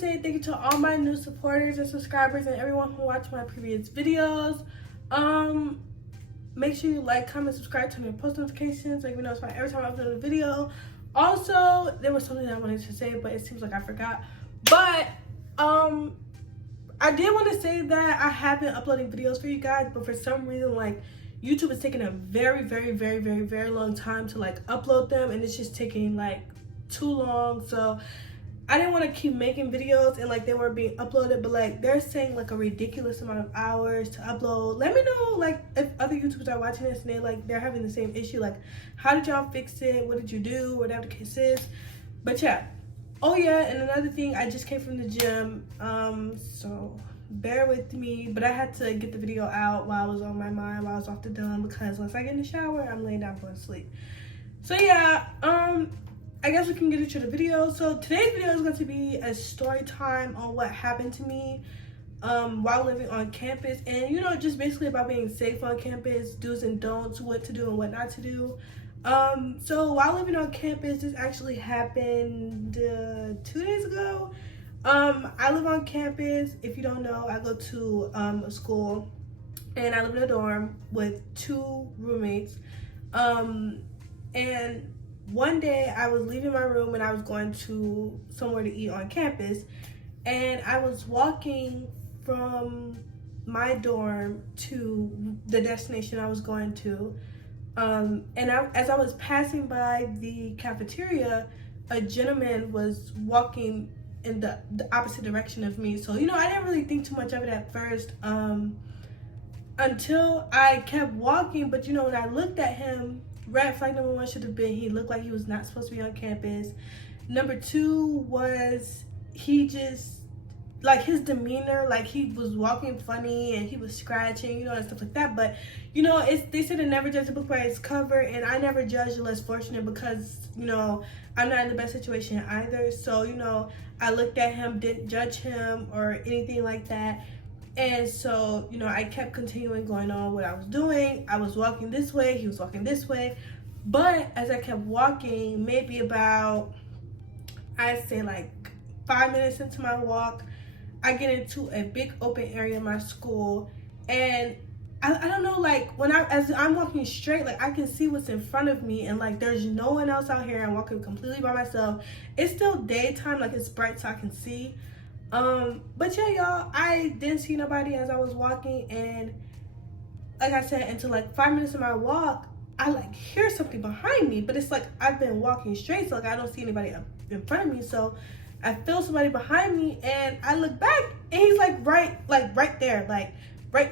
say thank you to all my new supporters and subscribers and everyone who watched my previous videos. Make sure you like, comment, subscribe, turn on post notifications, let me know every time I upload a video. Also, there was something I wanted to say, but it seems like I forgot. But I did want to say that I have been uploading videos for you guys, but for some reason, like, YouTube is taking a very, very, very, very, very long time to like upload them, and it's just taking like too long. So I didn't want to keep making videos and like they weren't being uploaded, but like they're saying like a ridiculous amount of hours to upload. Let me know like if other YouTubers are watching this and they're having the same issue. Like, how did y'all fix it? What did you do? Whatever the case is. But yeah. Oh yeah, and another thing, I just came from the gym. So bear with me, but I had to get the video out while I was on my mind, while I was off the dome, because once I get in the shower, I'm laying down going to sleep. So yeah, I guess we can get into the video. So today's video is going to be a story time on what happened to me while living on campus, and you know, just basically about being safe on campus, do's and don'ts, what to do and what not to do. So while living on campus, this actually happened 2 days ago. I live on campus. If you don't know, I go to a school, and I live in a dorm with 2 roommates. And one day I was leaving my room and I was going to somewhere to eat on campus, and I was walking from my dorm to the destination I was going to. As I was passing by the cafeteria, a gentleman was walking in the opposite direction of me. So, you know, I didn't really think too much of it at first, until I kept walking. But, you know, when I looked at him, red flag number 1 should have been he looked like he was not supposed to be on campus. Number 2 was he just, like, his demeanor, like he was walking funny and he was scratching, you know, and stuff like that. But, you know, they said to never judge a book by its cover, and I never judge the less fortunate because, you know, I'm not in the best situation either. So, you know, I looked at him, didn't judge him or anything like that. And so, you know, I kept continuing going on what I was doing. I was walking this way, he was walking this way. But as I kept walking, maybe about, I'd say like 5 minutes into my walk, I get into a big open area in my school, and I don't know, like as I'm walking straight, like I can see what's in front of me, and like there's no one else out here. I'm walking completely by myself. It's still daytime, like it's bright so I can see. But yeah, y'all, I didn't see nobody as I was walking, and like I said, into like 5 minutes of my walk, I like hear something behind me, but it's like I've been walking straight, so like I don't see anybody up in front of me. So I feel somebody behind me, and I look back, and he's like right there, like right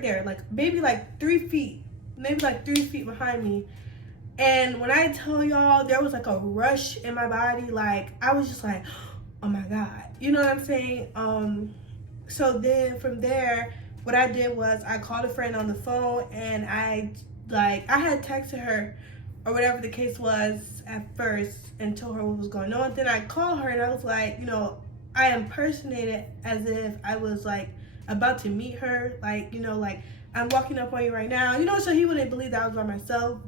there, like maybe like 3 feet, maybe like 3 feet behind me. And when I tell y'all, there was like a rush in my body, like I was just like, oh my God, you know what I'm saying? So then from there, what I did was I called a friend on the phone, and I had texted her or whatever the case was at first and told her what was going on. Then I called her and I was like, you know, I impersonated as if I was like about to meet her, like, you know, like I'm walking up on you right now, you know, so he wouldn't believe that I was by myself,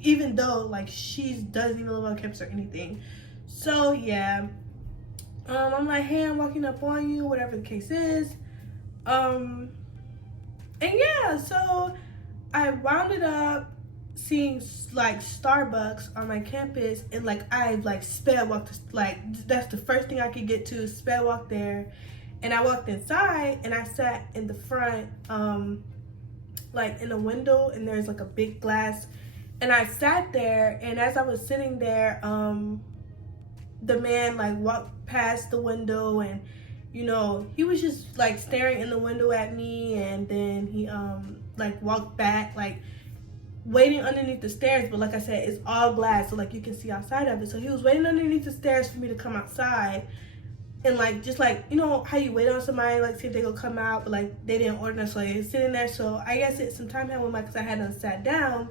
even though like she doesn't even live on campus or anything. So yeah, I'm like, hey, I'm walking up on you, whatever the case is. And yeah, so I wound up seeing like Starbucks on my campus, and like I like sped walked, like that's the first thing I could get to, sped walk there. And I walked inside and I sat in the front, like in a window, and there's like a big glass, and I sat there. And as I was sitting there, the man like walked past the window, and you know, he was just like staring in the window at me, and then he like walked back, like waiting underneath the stairs. But like I said, it's all glass, so like you can see outside of it. So he was waiting underneath the stairs for me to come outside, and like just like, you know how you wait on somebody, like see if they gonna come out, but like they didn't order us, so they was sitting there. So I guess some time had went by because I hadn't sat down,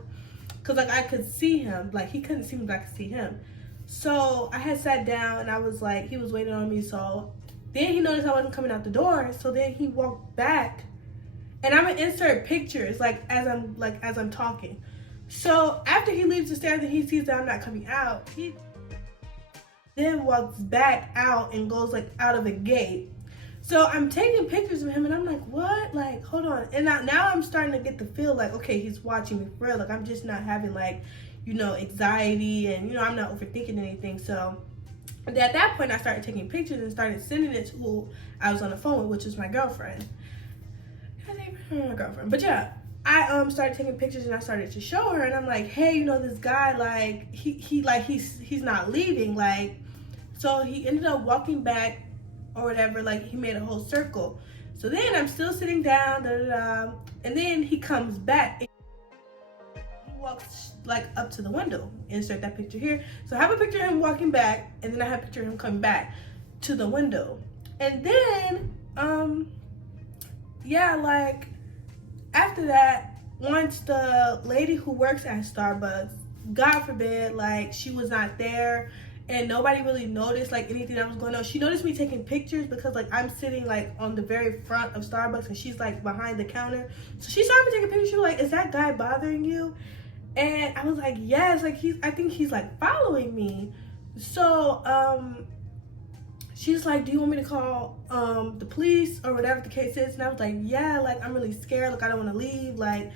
because like I could see him, like he couldn't see me but I could see him. So I had sat down, and I was like, he was waiting on me. So then he noticed I wasn't coming out the door, so then he walked back, and I'm gonna insert pictures like as I'm talking. So after he leaves the stairs and he sees that I'm not coming out, then walks back out and goes like out of a gate. So I'm taking pictures of him and I'm like, what? Like, hold on. And now I'm starting to get the feel like, okay, he's watching me for real. Like, I'm just not having like, anxiety, and I'm not overthinking anything. So at that point I started taking pictures and started sending it to who I was on the phone with, which is my girlfriend. My girlfriend. But yeah, I started taking pictures and I started to show her, and I'm like, hey, this guy, like he's not leaving, like. So he ended up walking back or whatever, like he made a whole circle. So then I'm still sitting down, and then he comes back. He walks like up to the window. Insert that picture here. So I have a picture of him walking back, and then I have a picture of him coming back to the window. And then yeah, like after that, once the lady who works at Starbucks, God forbid, like she was not there and nobody really noticed like anything that was going on. She noticed me taking pictures because like I'm sitting like on the very front of Starbucks and she's like behind the counter. So she saw me taking pictures. She was like, is that guy bothering you? And I was like, yes, like I think he's like following me. So she's like, do you want me to call the police or whatever the case is? And I was like, yeah, like I'm really scared, like I don't want to leave, like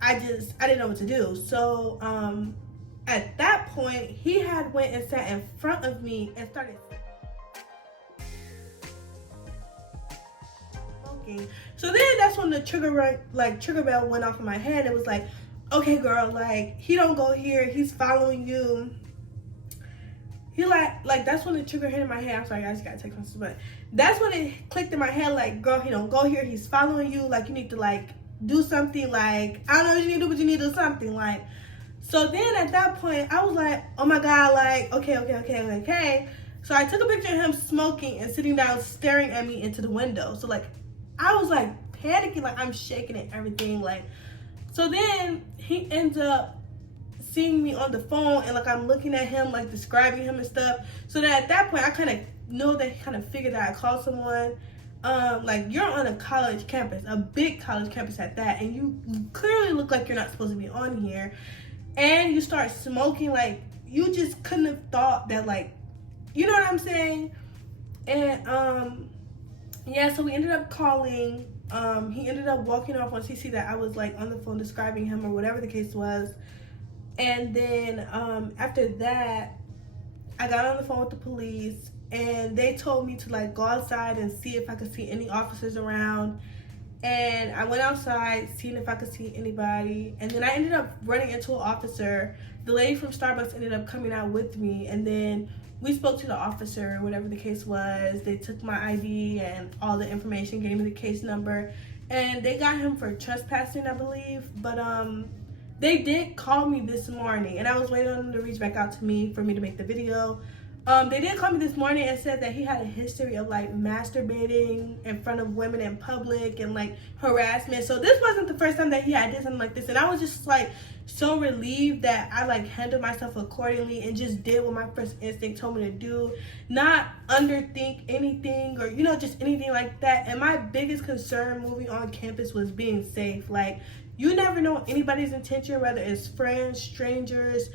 I didn't know what to do. So at that point he had went and sat in front of me and started smoking. So then that's when the trigger bell went off in my head. It was like, okay girl, like he don't go here, he's following you. He like that's when the trigger hit in my head. I'm sorry, I just got a text message, but that's when it clicked in my head. Like, girl, he don't go here. He's following you. Like, you need to like do something. Like, I don't know what you need to do, but you need to do something. Like, so then at that point, I was like, oh my god, like, okay. So I took a picture of him smoking and sitting down, staring at me into the window. So like, I was like panicking, like I'm shaking and everything. Like, so then he ends up seeing me on the phone and like I'm looking at him, like describing him and stuff. So that at that point I kind of know that he kind of figured that I called someone. Like, you're on a college campus, a big college campus at that, and you clearly look like you're not supposed to be on here, and you start smoking. Like, you just couldn't have thought that, like, you know what I'm saying? And yeah, so we ended up calling. He ended up walking off once he see that I was like on the phone describing him or whatever the case was. And then after that, I got on the phone with the police and they told me to like go outside and see if I could see any officers around. And I went outside, seeing if I could see anybody. And then I ended up running into an officer. The lady from Starbucks ended up coming out with me. And then we spoke to the officer, whatever the case was. They took my ID and all the information, gave me the case number. And they got him for trespassing, I believe. But they did call me this morning, and I was waiting on them to reach back out to me for me to make the video. They did call me this morning and said that he had a history of like masturbating in front of women in public and like harassment. So this wasn't the first time that he had did something like this, and I was just like so relieved that I like handled myself accordingly and just did what my first instinct told me to do, not underthink anything or just anything like that. And my biggest concern moving on campus was being safe. Like, you never know anybody's intention, whether it's friends, strangers,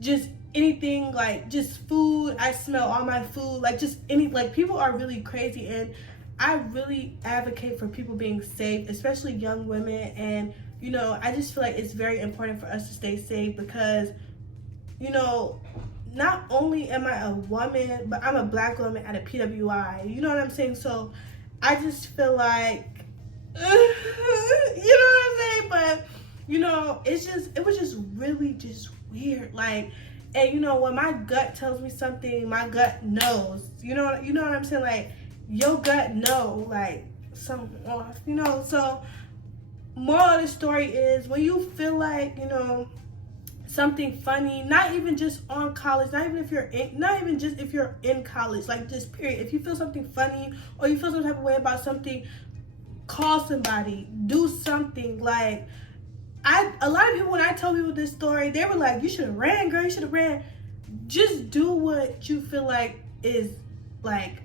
just anything, like just food. I smell all my food, like just like people are really crazy, and I really advocate for people being safe, especially young women. And I just feel like it's very important for us to stay safe because not only am I a woman, but I'm a black woman at a PWI, you know what I'm saying? So I just feel like you know what I'm saying? But it was just really just weird. Like, and when my gut tells me something, my gut knows. You know what I'm saying? Like, your gut know like something off. So moral of the story is, when you feel like something funny, not even just on college, not even just if you're in college, like just period. If you feel something funny or you feel some type of way about something, call somebody, do something. Like, a lot of people, when I tell people this story, they were like, you should have ran, girl, you should have ran. Just do what you feel like is like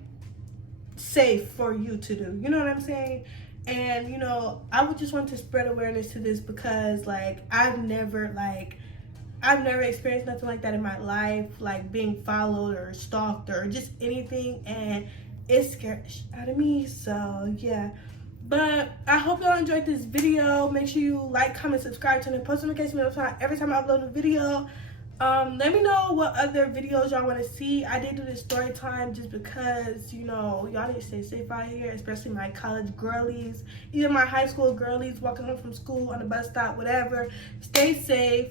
safe for you to do, you know what I'm saying? And I would just want to spread awareness to this because like I've never like I've never experienced nothing like that in my life, like being followed or stalked or just anything, and it scared the shit out of me. So yeah, but I hope y'all enjoyed this video. Make sure you like, comment, subscribe, turn on post notifications every time I upload a video. Let me know what other videos y'all want to see. I did do this story time just because, you know, y'all need to stay safe out here, especially my college girlies, either my high school girlies walking home from school on the bus stop, whatever. Stay safe.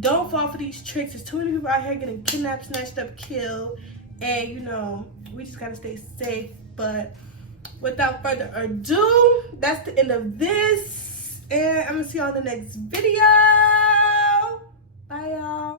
Don't fall for these tricks. There's too many people out here getting kidnapped, snatched up, killed, and you know, we just gotta stay safe. But without further ado, that's the end of this, and I'm gonna see y'all in the next video.